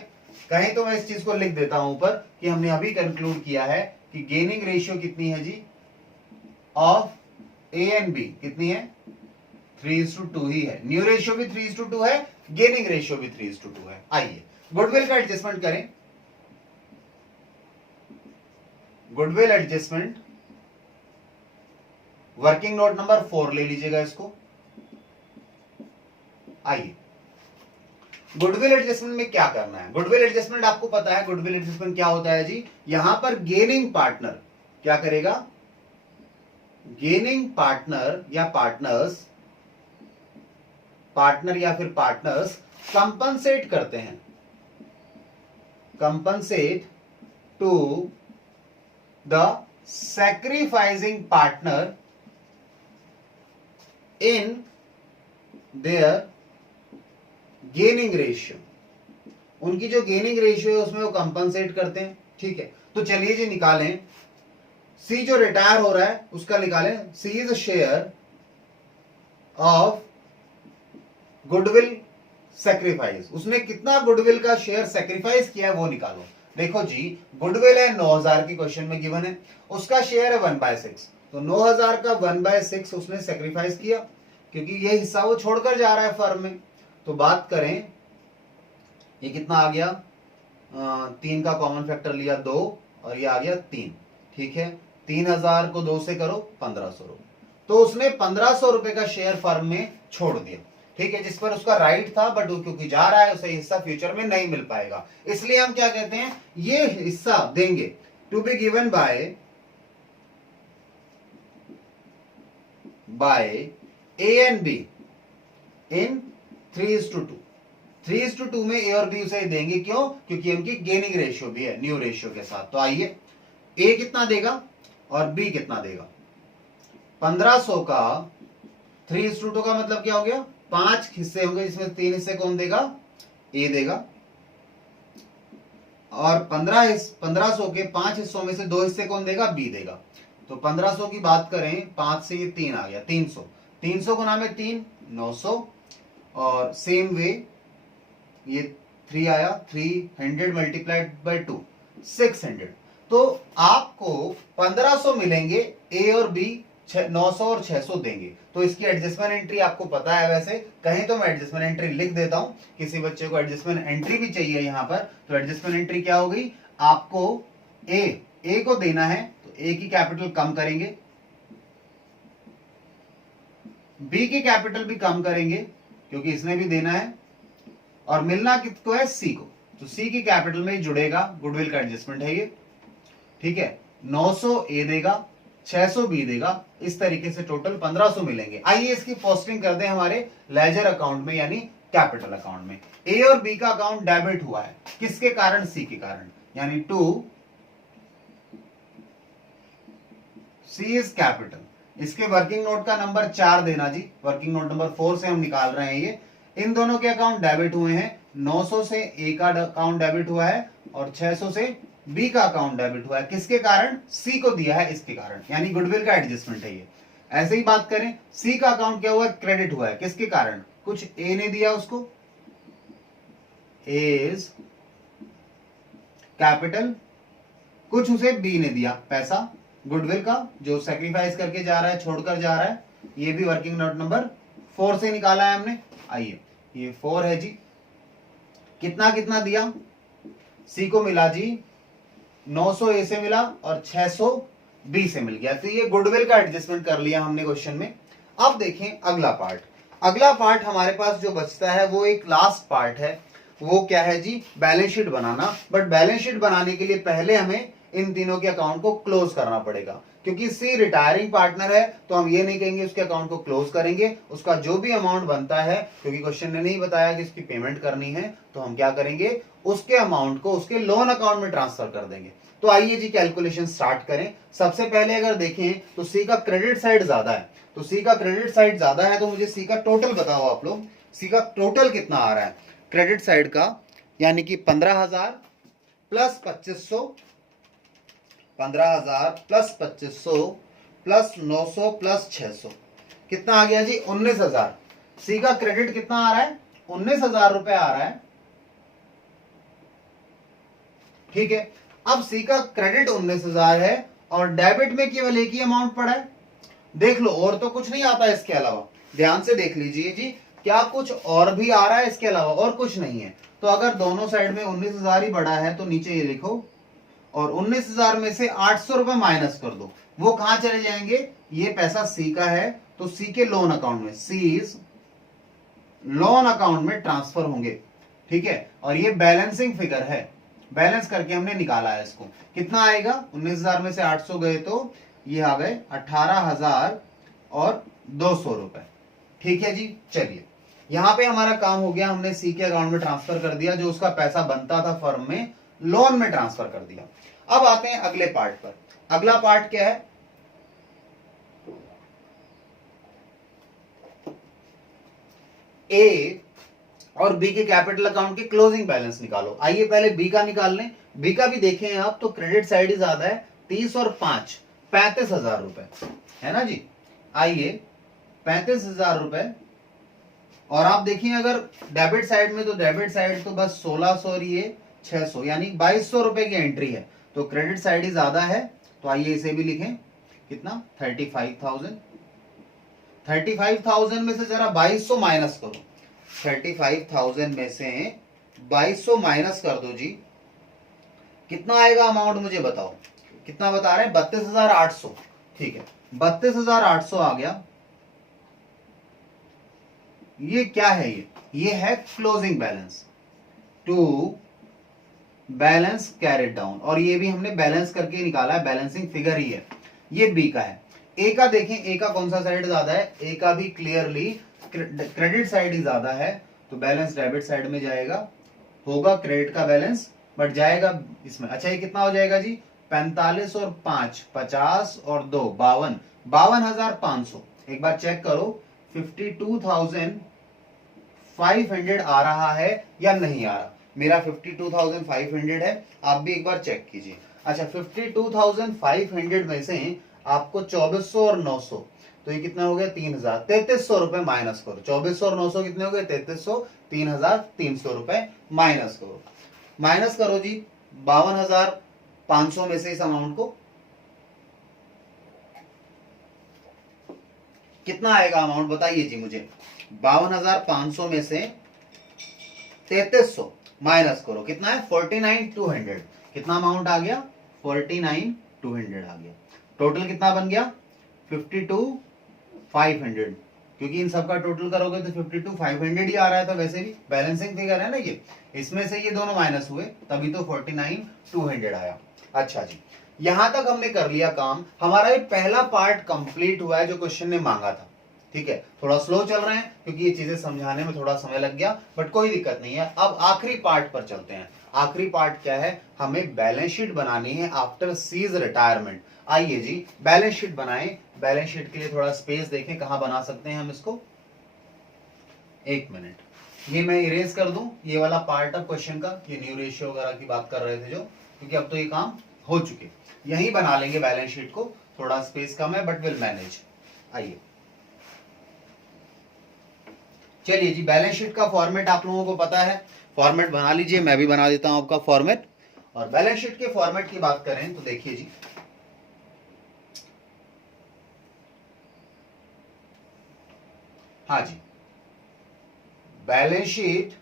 कहीं तो मैं इस चीज को लिख देता हूं ऊपर कि हमने अभी कंक्लूड किया है कि गेनिंग रेशियो कितनी है जी, ऑफ ए एंड बी कितनी है, 3:2 ही है। न्यू रेशियो भी 3:2 है, गेनिंग रेशियो भी 3:2 है। आइए गुडविल का एडजस्टमेंट करें। Goodwill adjustment, working note number 4 ले लीजिएगा इसको। आइए गुडविल एडजस्टमेंट में क्या करना है। गुडविल एडजस्टमेंट आपको पता है, गुडविल एडजस्टमेंट क्या होता है जी, यहां पर गेनिंग पार्टनर क्या करेगा, गेनिंग पार्टनर या पार्टनर्स, पार्टनर या फिर पार्टनर्स कंपनसेट करते हैं, compensate to the sacrificing partner in their gaining ratio. उनकी जो गेनिंग रेशियो है उसमें वो कंपनसेट करते हैं। ठीक है, तो चलिए जी निकालें, सी जो रिटायर हो रहा है उसका निकालें, C is share of goodwill sacrifice, उसने कितना गुडविल का शेयर सैक्रिफाइस किया है वो निकालो। देखो जी, गुडविल है 9000 की, क्वेश्चन में गिवन है, उसका शेयर है 1/6, तो 9000 का 1/6 उसने सैक्रिफाइस किया, क्योंकि ये हिस्सा वो छोड़कर जा रहा है फर्म में। तो बात करें, ये कितना आ गया, 3 का कॉमन फैक्टर लिया 2, और ये आ गया 3। ठीक है, 3000 को 2 से करो 1500 रुपए, तो उसने 1500 रुपए का शेयर फर्म में छोड़ दिया। ठीक है, जिस पर उसका राइट था, बट वो क्योंकि जा रहा है उसे हिस्सा फ्यूचर में नहीं मिल पाएगा, इसलिए हम क्या कहते हैं, ये हिस्सा देंगे to be given by A and B in 3:2। 3:2 में ए और बी उसे देंगे, क्यों, क्योंकि उनकी गेनिंग रेशियो भी है न्यू रेशियो के साथ। तो आइए, ए कितना देगा और बी कितना देगा, 1500 का 3:2 का मतलब क्या हो गया, 5 हिस्से होंगे, जिसमें 3 हिस्से कौन देगा, ए देगा, और 1500 के 5 हिस्सों में से 2 हिस्से कौन देगा, बी देगा। तो 1500 की बात करें, 5 से ये 3 आ गया, 300, 300 को नाम है 3, 900, और सेम वे ये 3 आया, 300 मल्टीप्लाइड बाय 2, 600। तो आपको 1500 मिलेंगे, ए और बी 900 और 600 देंगे। तो इसकी एडजस्टमेंट एंट्री आपको पता है, वैसे कहीं तो मैं एडजस्टमेंट एंट्री लिख देता हूं, किसी बच्चे को एडजस्टमेंट एंट्री भी चाहिए यहां पर। तो एडजस्टमेंट एंट्री क्या होगी, आपको ए को देना है, तो ए की कैपिटल कम करेंगे, बी की कैपिटल भी कम करेंगे क्योंकि इसने भी देना है, और मिलना किसको है, सी को, तो सी की कैपिटल में जुड़ेगा, गुडविल का एडजस्टमेंट है ये। ठीक है, 900 ए देगा, 600 बी देगा, इस तरीके से टोटल 1500 मिलेंगे। आइए इसकी पोस्टिंग कर दें हमारे लेजर अकाउंट में, यानी कैपिटल अकाउंट में। ए और बी का अकाउंट डेबिट हुआ है, किसके कारण, सी के कारण, यानी टू सी इज कैपिटल। इसके वर्किंग नोट का नंबर 4 देना जी, वर्किंग नोट नंबर 4 से हम निकाल रहे हैं ये। इन दोनों के अकाउंट डेबिट हुए हैं, 900 से ए का अकाउंट डेबिट हुआ है, और 600 से बी का अकाउंट डेबिट हुआ है, किसके कारण, सी को दिया है इसके कारण, यानी गुडविल का एडजस्टमेंट है ये। ऐसे ही बात करें, सी का अकाउंट क्या हुआ, क्रेडिट हुआ है, किसके कारण, कुछ ए ने दिया उसको, इज कैपिटल, कुछ उसे बी ने दिया पैसा गुडविल का, जो सैक्रिफाइस करके जा रहा है, छोड़कर जा रहा है। ये भी वर्किंग नोट नंबर 4 से निकाला है हमने। आइए, ये 4 है जी, कितना कितना दिया, सी को मिला जी 900 ए से मिला, और 600 बी से मिल गया। तो ये गुडविल का एडजस्टमेंट कर लिया हमने क्वेश्चन में। अब देखें अगला पार्ट, अगला पार्ट हमारे पास जो बचता है वो एक लास्ट पार्ट है, वो क्या है जी, बैलेंस शीट बनाना। बट बैलेंस शीट बनाने के लिए पहले हमें इन तीनों के अकाउंट को क्लोज करना पड़ेगा, क्योंकि सी रिटायरिंग पार्टनर है तो हम ये नहीं कहेंगे उसके अकाउंट को क्लोज करेंगे, उसका जो भी अमाउंट बनता है, क्योंकि क्वेश्चन ने नहीं बताया कि इसकी पेमेंट करनी है, तो हम क्या करेंगे, उसके अमाउंट को उसके लोन अकाउंट में ट्रांसफर कर देंगे। तो आइए जी कैलकुलेशन स्टार्ट करें। सबसे पहले अगर देखें तो सी का क्रेडिट साइड ज्यादा है, तो सी का क्रेडिट साइड ज्यादा है तो मुझे सी का टोटल बताओ आप लोग, सी का टोटल कितना आ रहा है क्रेडिट साइड का, यानी कि 15,000 प्लस 2500, 15,000 प्लस 2500 प्लस 900 प्लस 600, कितना आ गया जी, 19,000। सी का क्रेडिट कितना आ रहा है, 19,000 रुपए आ रहा है, ठीक है। अब सी का क्रेडिट 19,000 है और डेबिट में केवल एक ही अमाउंट पड़ा है, देख लो और तो कुछ नहीं आता इसके अलावा, ध्यान से देख लीजिए जी, क्या कुछ और भी आ रहा है इसके अलावा, और कुछ नहीं है। तो अगर दोनों साइड में 19,000 ही बड़ा है तो नीचे ये लिखो, और 19,000 में से 800 रुपए माइनस कर दो, वो कहां चले जाएंगे, ये पैसा सी का है तो सी के लोन अकाउंट में, सीज लोन अकाउंट में ट्रांसफर होंगे, ठीक है। और ये बैलेंसिंग फिगर है, बैलेंस करके हमने निकाला है इसको, कितना आएगा, 19,000 में से 800 गए तो ये आ गए 18,000 और 200 रुपए, ठीक है जी। चलिए यहां पे हमारा काम हो गया, हमने सी के अकाउंट में ट्रांसफर कर दिया, जो उसका पैसा बनता था फर्म में लोन में ट्रांसफर कर दिया। अब आते हैं अगले पार्ट पर। अगला पार्ट क्या है, ए और बी के कैपिटल अकाउंट के क्लोजिंग बैलेंस निकालो। आइए पहले बी का निकाल लें। बी का भी देखें आप तो क्रेडिट साइड ही ज्यादा है, 30 और 5 35,000 रुपए है ना जी। आइए 35,000 रुपए, और आप देखिए अगर डेबिट साइड में, तो डेबिट साइड तो बस 1600 और ये 600, यानी 2200 रुपए की एंट्री है, तो क्रेडिट साइड ही ज्यादा है। तो आइए इसे भी लिखें, कितना, 35,000। 35,000 में से जरा 2200 माइनस करो, 35,000 में से 2200 माइनस कर दो जी, कितना आएगा अमाउंट मुझे बताओ, कितना बता रहे हैं, 32,800, ठीक है 32,800 आ गया। ये क्या है, ये है closing balance to balance carried down, और ये भी हमने बैलेंस करके निकाला है, बैलेंसिंग फिगर ही है। ये बी का है। ए का देखें, ए का कौन सा साइड ज्यादा है, ए का भी क्लियरली क्रेडिट साइड ही ज्यादा है, तो बैलेंस डेबिट साइड में जाएगा, होगा क्रेडिट का बैलेंस बट जाएगा इसमें। अच्छा ये कितना हो जाएगा जी, 45 और 5 50 और 2 52, 52,500। एक बार चेक करो 52,500 आ रहा है या नहीं आ रहा, मेरा 52,500 है, आप भी एक बार चेक कीजिए। अच्छा 52,500 में से आपको 2400 और 900, तो ये कितना हो गया, 3,000, 3300 रुपए माइनस करो, 2400 और 900 कितने हो गए, 3300, 3,300 रुपए माइनस करो, माइनस करो जी 52,500 में से इस अमाउंट को, कितना आएगा अमाउंट बताइए जी मुझे, 52,500 में से 3300 माइनस करो, कितना है 49,200, कितना अमाउंट आ गया, 49,200 आ गया। टोटल कितना बन गया, 52,500, क्योंकि इन सबका टोटल करोगे तो 52,500 ही आ रहा है, तो वैसे भी बैलेंसिंग फिगर है ना ये, इसमें से ये दोनों माइनस हुए तभी तो 49,200 आया। अच्छा जी यहां तक हमने कर लिया काम, हमारा ये पहला पार्ट कंप्लीट हुआ है जो क्वेश्चन ने मांगा था, ठीक है। थोड़ा स्लो चल रहे हैं क्योंकि ये चीजें समझाने में थोड़ा समय लग गया, बट कोई दिक्कत नहीं है। अब आखिरी पार्ट पर चलते हैं। आखिरी पार्ट क्या है, हमें बैलेंस शीट बनानी है आफ्टर सीज रिटायरमेंट। आइए जी बैलेंस शीट बनाएं। बैलेंस शीट के लिए थोड़ा स्पेस देखें कहां बना सकते हैं हम इसको, एक मिनट, ये मैं इरेज कर दूं ये वाला पार्ट ऑफ क्वेश्चन का, ये न्यू रेशियो वगैरह की बात कर रहे थे जो, क्योंकि अब तो ये काम हो चुके, यही बना लेंगे बैलेंस शीट को, थोड़ा स्पेस कम है बट विल मैनेज। आइए चलिए जी बैलेंस शीट का फॉर्मेट आप लोगों को पता है, फॉर्मेट बना लीजिए, मैं भी बना देता हूं आपका फॉर्मेट। और बैलेंस शीट के फॉर्मेट की बात करें तो देखिए जी, हाँ जी, balance sheet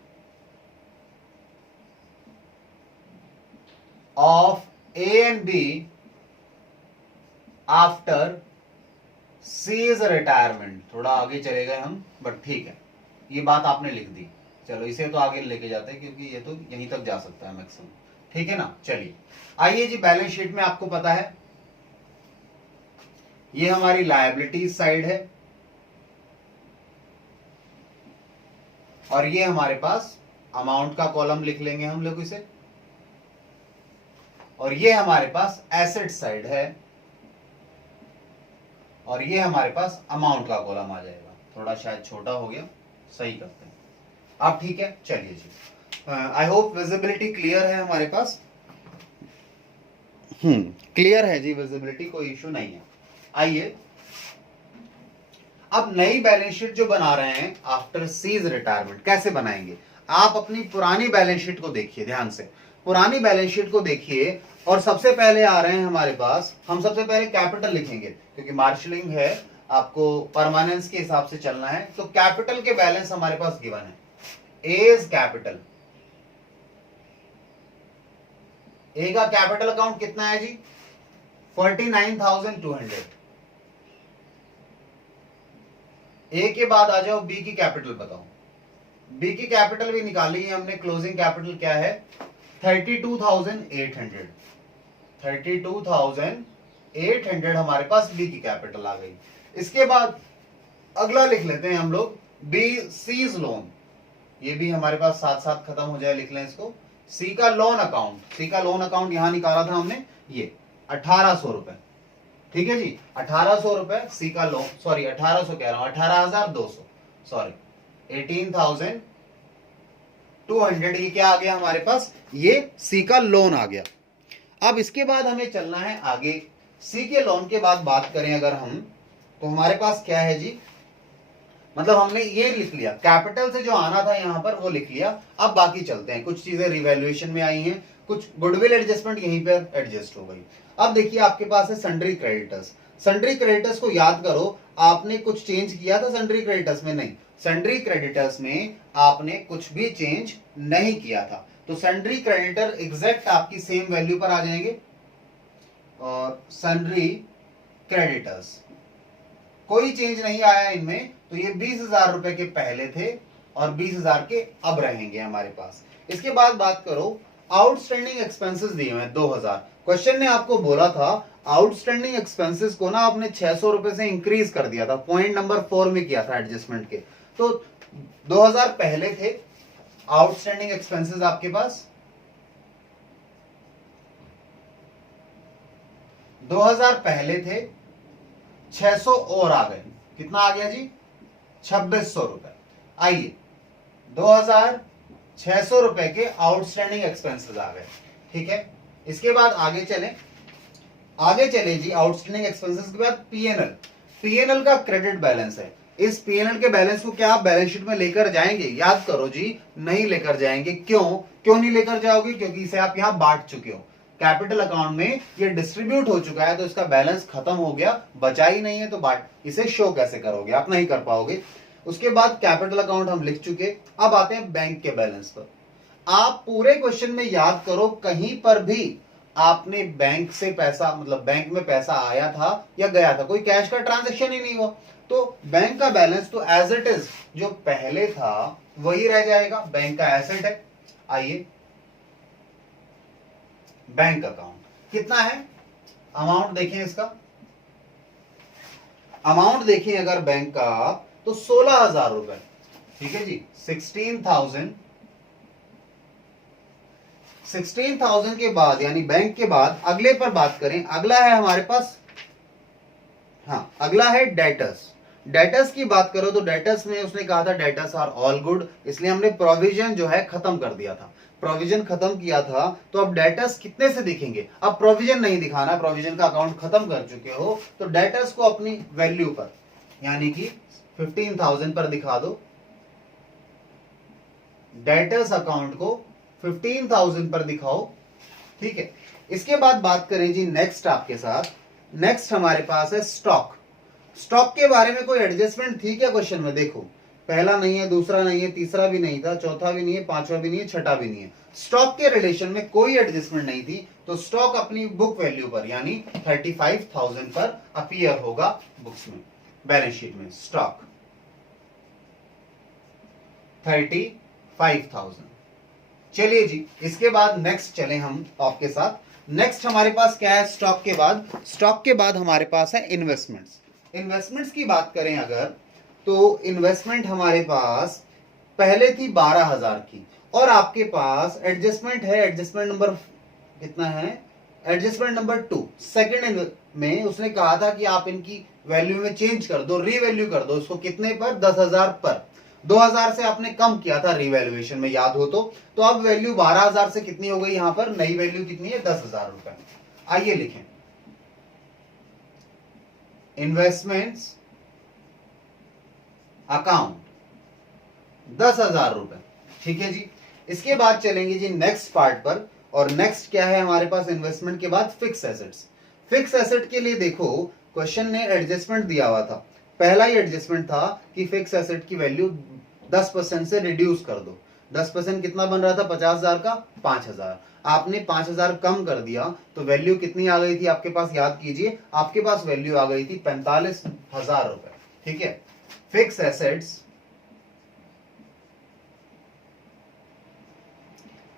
of A and B after C is retirement, थोड़ा आगे चले गए हम, बट ठीक है, ये बात आपने लिख दी। चलो इसे तो आगे लेके जाते हैं क्योंकि ये तो यहीं तक जा सकता है मैक्सिमम, ठीक है ना। चलिए आइए जी, बैलेंस शीट में आपको पता है ये हमारी लायबिलिटीज साइड है और ये हमारे पास अमाउंट का कॉलम लिख लेंगे हम लोग इसे, और ये हमारे पास एसेट साइड है और ये हमारे पास अमाउंट का कॉलम आ जाएगा। थोड़ा शायद छोटा हो गया, सही करते हैं आप, ठीक है। चलिए जी, आई होप विजिबिलिटी क्लियर है हमारे पास। क्लियर है जी, विजिबिलिटी कोई इशू नहीं है। आइए अब नई बैलेंस शीट जो बना रहे हैं आफ्टर सीज रिटायरमेंट, कैसे बनाएंगे। आप अपनी पुरानी बैलेंस शीट को देखिए ध्यान से, पुरानी बैलेंस शीट को देखिए, और सबसे पहले आ रहे हैं हमारे पास, हम सबसे पहले कैपिटल लिखेंगे क्योंकि मार्शलिंग है, आपको परमानेंस के हिसाब से चलना है। तो कैपिटल के बैलेंस हमारे पास गिवन है, ए इज कैपिटल, ए का कैपिटल अकाउंट कितना है जी 49,200। ए के बाद आ जाओ बी की कैपिटल बताओ, बी की कैपिटल भी निकाली है हमने, क्लोजिंग कैपिटल क्या है 32,800, 32,800 हमारे पास बी की कैपिटल आ गई। इसके बाद अगला लिख लेते हैं हम लोग बी सीज लोन, ये भी हमारे पास साथ साथ खत्म हो जाए, लिख लें इसको। सी का लोन अकाउंट, सी का लोन अकाउंट यहां निकाला था हमने, ये 1800 रुपए, ठीक है जी 1800 रुपए सी का लोन, सॉरी 1800 कह रहा हूं 18,200, सॉरी 18,200, ये क्या आ गया हमारे पास, ये सी का लोन आ गया। अब इसके बाद हमें चलना है आगे, सी के लोन के बाद बात करें अगर हम, तो हमारे पास क्या है जी, मतलब हमने ये लिख लिया, कैपिटल से जो आना था यहां पर वो लिख लिया। अब बाकी चलते हैं, कुछ चीजें रिवैल्यूएशन में आई हैं, कुछ गुडविल एडजस्टमेंट यहीं पर एडजस्ट हो गई। अब देखिए आपके पास है सन्ड्री क्रेडिटर्स, सन्ड्री क्रेडिटर्स को याद करो, आपने कुछ चेंज किया था सन्ड्री क्रेडिटर्स में, नहीं, सन्ड्री क्रेडिटर्स में आपने कुछ भी चेंज नहीं किया था, तो सन्ड्री क्रेडिटर एग्जैक्ट आपकी सेम वैल्यू पर आ जाएंगे। और सन्ड्री क्रेडिटर्स कोई चेंज नहीं आया इनमें, तो ये 20,000 रुपए के पहले थे और 20,000 के अब रहेंगे हमारे पास। इसके बाद बात करो आउटस्टैंडिंग एक्सपेंसेस दिए हुए 2,000, क्वेश्चन ने आपको बोला था आउटस्टैंडिंग एक्सपेंसेस को ना आपने 600 रुपए से इंक्रीज कर दिया था, पॉइंट नंबर 4 में किया था एडजस्टमेंट के, तो 2,000 पहले थे आउटस्टैंडिंग एक्सपेंसेस आपके पास, 2,000 पहले थे, 600 और आ गए, कितना आ गया जी 2,600 रुपए। आइए 2,600 रुपए के आउटस्टैंडिंग एक्सपेंसेस आ गए, ठीक है। इसके बाद आगे चले जी, आउटस्टैंडिंग एक्सपेंसेस के बाद पीएनएल, पीएनएल का क्रेडिट बैलेंस है, इस पीएनएल के बैलेंस को क्या आप बैलेंस शीट में लेकर जाएंगे, याद करो जी नहीं लेकर जाएंगे। क्यों नहीं लेकर जाओगे, क्योंकि इसे आप यहां बांट चुके हो, कैपिटल अकाउंट में ये डिस्ट्रीब्यूट हो चुका है, तो इसका बैलेंस खत्म हो गया, बचा ही नहीं है, तो इसे शो कैसे करोगे, आप नहीं कर पाओगे। उसके बाद कैपिटल अकाउंट हम लिख चुके, अब आते हैं बैंक के बैलेंस पर। आप पूरे क्वेश्चन में याद करो, कहीं पर भी आपने बैंक से पैसा, मतलब बैंक में पैसा आया था या गया था, कोई कैश का ट्रांजैक्शन ही नहीं हुआ, तो बैंक का बैलेंस तो एज इट इज जो पहले था वही रह जाएगा, बैंक का एसेट है। आइए बैंक अकाउंट कितना है, अमाउंट देखें इसका, अमाउंट देखें अगर बैंक का, तो 16,000 रुपए, ठीक है जी 16,000 के बाद, यानी बैंक के बाद अगले पर बात करें, अगला है हमारे पास, हाँ अगला है डेटर्स। डेटर्स की बात करो तो डेटर्स में उसने कहा था डेटर्स आर ऑल गुड, इसलिए हमने प्रोविजन जो है खत्म कर दिया था, प्रोविजन खत्म किया था, तो अब डेटर्स कितने से दिखेंगे, अब प्रोविजन नहीं दिखाना, प्रोविजन का अकाउंट खत्म कर चुके हो, तो डेटर्स को अपनी वैल्यू पर यानी कि 15,000 पर दिखा दो, डेटर्स अकाउंट को 15,000 पर दिखाओ, ठीक है। इसके बाद बात करें जी नेक्स्ट आपके साथ, नेक्स्ट हमारे पास है स्टॉक। स्टॉक के बारे में कोई एडजस्टमेंट थी क्या क्वेश्चन में, देखो पहला नहीं है, दूसरा नहीं है, तीसरा भी नहीं था, चौथा भी नहीं है, पांचवा भी नहीं है, छठा भी नहीं है, स्टॉक के रिलेशन में कोई एडजस्टमेंट नहीं थी, तो स्टॉक अपनी बुक वैल्यू पर यानी 35,000 पर अपीयर होगा बुक्स में, बैलेंस शीट में स्टॉक 35,000। चलिए जी, इसके बाद नेक्स्ट चले हम आपके साथ। नेक्स्ट हमारे पास क्या है स्टॉक के बाद? स्टॉक के बाद हमारे पास है इन्वेस्टमेंट्स। इन्वेस्टमेंट्स की बात करें अगर, तो इन्वेस्टमेंट हमारे पास पहले थी 12,000 की, और आपके पास एडजस्टमेंट है, एडजस्टमेंट नंबर कितना है? एडजस्टमेंट नंबर 2 सेकंड में उसने कहा था कि आप इनकी वैल्यू में चेंज कर दो, रीवैल्यू कर दो उसको, कितने पर? 10,000 पर। 2,000 से आपने कम किया था रीवैल्यूएशन में, याद हो तो अब वैल्यू 12,000 से कितनी हो गई? यहां पर नई वैल्यू कितनी है? 10,000 रुपए। आइए लिखें, इन्वेस्टमेंट्स अकाउंट 10,000 रुपए। ठीक है जी। इसके बाद चलेंगे जी नेक्स्ट पार्ट पर, और नेक्स्ट क्या है हमारे पास इन्वेस्टमेंट के बाद? Fix assets. फिक्स एसेट के लिए देखो क्वेश्चन ने एडजस्टमेंट दिया हुआ था। पहला ही एडजस्टमेंट था कि फिक्स एसेट की वैल्यू 10% से रिड्यूस कर दो। 10% कितना बन रहा था 50,000 का? 5,000। आपने 5,000 कम कर दिया तो वैल्यू कितनी आ गई थी आपके पास? याद कीजिए, आपके पास वैल्यू आ गई थी 45,000 रुपए। ठीक है, फिक्स एसेट्स।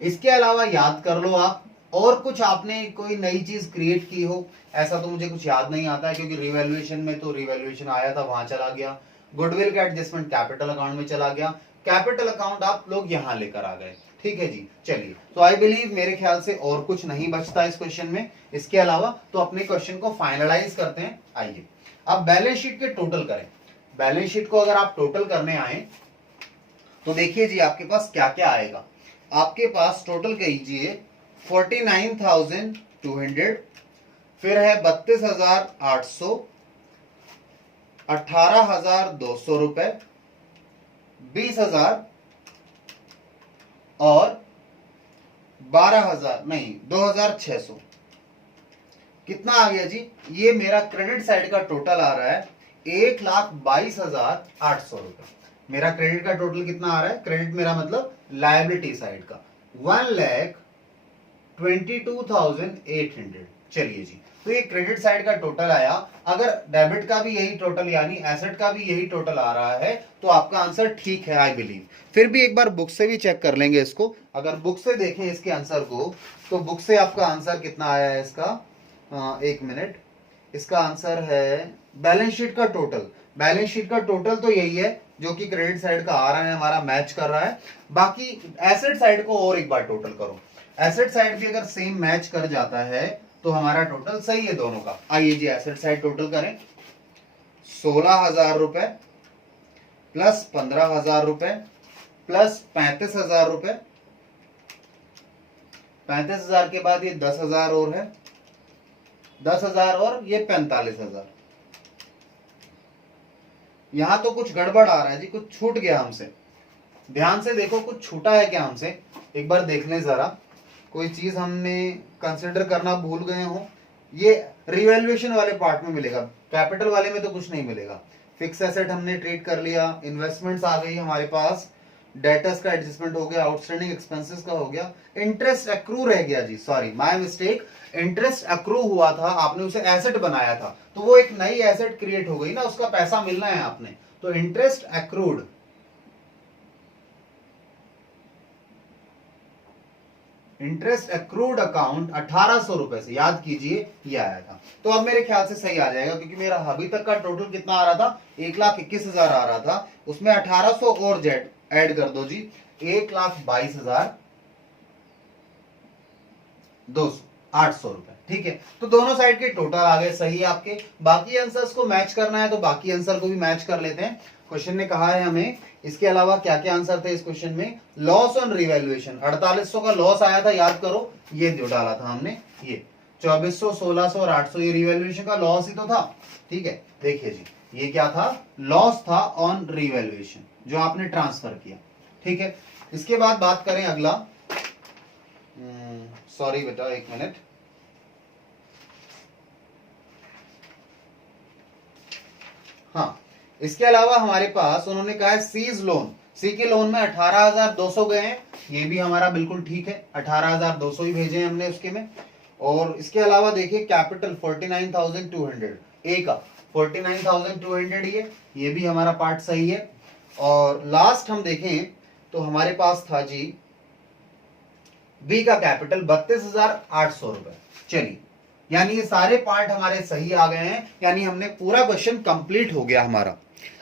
इसके अलावा याद कर लो आप, और कुछ आपने कोई नई चीज क्रिएट की हो, ऐसा तो मुझे कुछ याद नहीं आता है, क्योंकि रिवैल्यूएशन में तो रिवैल्यूएशन आया था वहां चला गया, गुडविल का एडजस्टमेंट कैपिटल अकाउंट में चला गया, कैपिटल अकाउंट आप लोग यहां लेकर आ गए। ठीक है जी। चलिए, तो आई बिलीव मेरे ख्याल से और कुछ नहीं बचता इस क्वेश्चन में इसके अलावा, तो अपने क्वेश्चन को फाइनलाइज करते हैं। आइए अब बैलेंस शीट के टोटल करें। बैलेंस शीट को अगर आप टोटल करने आए तो देखिए जी आपके पास क्या क्या आएगा। आपके पास टोटल कीजिए 49,200, फिर है 32,800, 18,200 रुपए, 20,000 और 12,000 नहीं 2,600। कितना आ गया जी? ये मेरा क्रेडिट साइड का टोटल आ रहा है 1,22,800 रुपए। मेरा क्रेडिट का टोटल कितना आ रहा है? क्रेडिट मेरा मतलब लायबिलिटी साइड का 1,22,800। चलिए जी, तो ये क्रेडिट साइड का टोटल आया। अगर डेबिट का भी यही टोटल यानी एसेट का भी यही टोटल आ रहा है तो आपका आंसर ठीक है आई बिलीव। फिर भी एक बार बुक से भी चेक कर लेंगे इसको। अगर बुक से देखें इसके आंसर को, तो बुक से आपका आंसर कितना आया है इसका? एक मिनट, इसका आंसर है बैलेंस शीट का टोटल। बैलेंस शीट का टोटल तो यही है जो कि क्रेडिट साइड का आ रहा है, हमारा मैच कर रहा है। बाकी एसेट साइड को और एक बार टोटल करो। एसेट साइड भी अगर सेम मैच कर जाता है तो हमारा टोटल सही है दोनों का। आइए जी एसेट साइड टोटल करें। 16,000 रुपए प्लस 15,000 रुपए प्लस 35,000 रुपए, 35,000 के बाद ये 10,000 और है, 10,000 और ये 45,000। यहां तो कुछ गड़बड़ आ रहा है जी, कुछ छूट गया हमसे। ध्यान से देखो कुछ छूटा है क्या हमसे, एक बार देख लें जरा। कोई चीज हमने कंसिडर करना भूल गए हो। ये रिवैल्यूएशन वाले पार्ट में मिलेगा, कैपिटल वाले में तो कुछ नहीं मिलेगा। फिक्स एसेट हमने ट्रीट कर लिया, इन्वेस्टमेंट्स आ गई हमारे पास, डेटर्स का एडजस्टमेंट हो गया, आउटस्टैंडिंग एक्सपेंसेस का हो गया, इंटरेस्ट अक्रू रह गया जी, sorry my mistake. Interest accrue हुआ था, आपने उसे एसेट बनाया था तो वो एक नई एसेट क्रिएट हो गई ना, उसका पैसा मिलना है आपने, तो interest accrued. Interest accrued account 1,800 रुपए से, याद कीजिए ये आया था। तो अब मेरे ख्याल से सही आ जाएगा, क्योंकि मेरा अभी तक का टोटल कितना आ रहा था? 1,21,000 आ रहा था, उसमें 1,800 और जेड ऐड कर दो जी, 1,22,800 रुपए। ठीक है, तो दोनों साइड के टोटल आ गए सही आपके। बाकी आंसर्स को मैच करना है तो बाकी आंसर को भी मैच कर लेते हैं। क्वेश्चन ने कहा है हमें इसके अलावा क्या क्या आंसर थे इस क्वेश्चन में। लॉस ऑन रिवैल्यूएशन 4800 का लॉस आया था, याद करो, ये जो डाला था हमने, ये 2400, 1600 और 800 ये रिवैल्यूएशन का लॉस ही तो था। ठीक है, देखिए जी ये क्या था? लॉस था ऑन रिवैल्यूएशन जो आपने ट्रांसफर किया। ठीक है, इसके बाद बात करें अगला, सॉरी बेटा एक मिनट, हाँ इसके अलावा हमारे पास उन्होंने कहा है सीज लोन। सी के लोन में 18,200 गए हैं, ये भी हमारा बिल्कुल ठीक है, 18,200 ही भेजे हैं हमने उसके में। और इसके अलावा देखिए कैपिटल 49,200 ए का 49,200 ये भी हमारा पार्ट सही है। और लास्ट हम देखें तो हमारे पास था जी बी का कैपिटल 32,800 रुपए। चलिए, यानी ये सारे पार्ट हमारे सही आ गए हैं, यानी हमने पूरा क्वेश्चन कंप्लीट हो गया हमारा।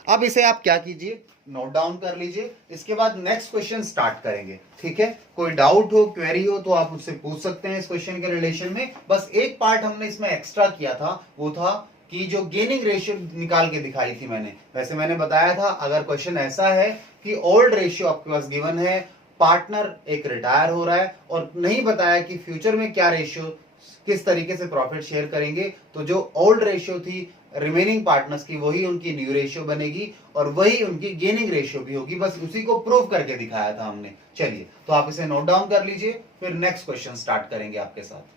अब इसे आप क्या कीजिए, नोट डाउन कर लीजिए, इसके बाद नेक्स्ट क्वेश्चन स्टार्ट करेंगे। ठीक है, कोई डाउट हो, क्वेरी हो तो आप मुझसे पूछ सकते हैं इस क्वेश्चन के रिलेशन में। बस एक पार्ट हमने इसमें एक्स्ट्रा किया था, वो था कि जो गेनिंग रेशियो निकाल के दिखाई थी मैंने। वैसे मैंने बताया था अगर क्वेश्चन ऐसा है कि ओल्ड रेशियो आपके पास गिवन है, पार्टनर एक रिटायर हो रहा है और नहीं बताया कि फ्यूचर में क्या रेशियो, किस तरीके से प्रॉफिट शेयर करेंगे, तो जो ओल्ड रेशियो थी रिमेनिंग पार्टनर्स की वही उनकी न्यू रेशियो बनेगी और वही उनकी गेनिंग रेशियो भी होगी। बस उसी को प्रूव करके दिखाया था हमने। चलिए, तो आप इसे नोट डाउन कर लीजिए, फिर नेक्स्ट क्वेश्चन स्टार्ट करेंगे आपके साथ।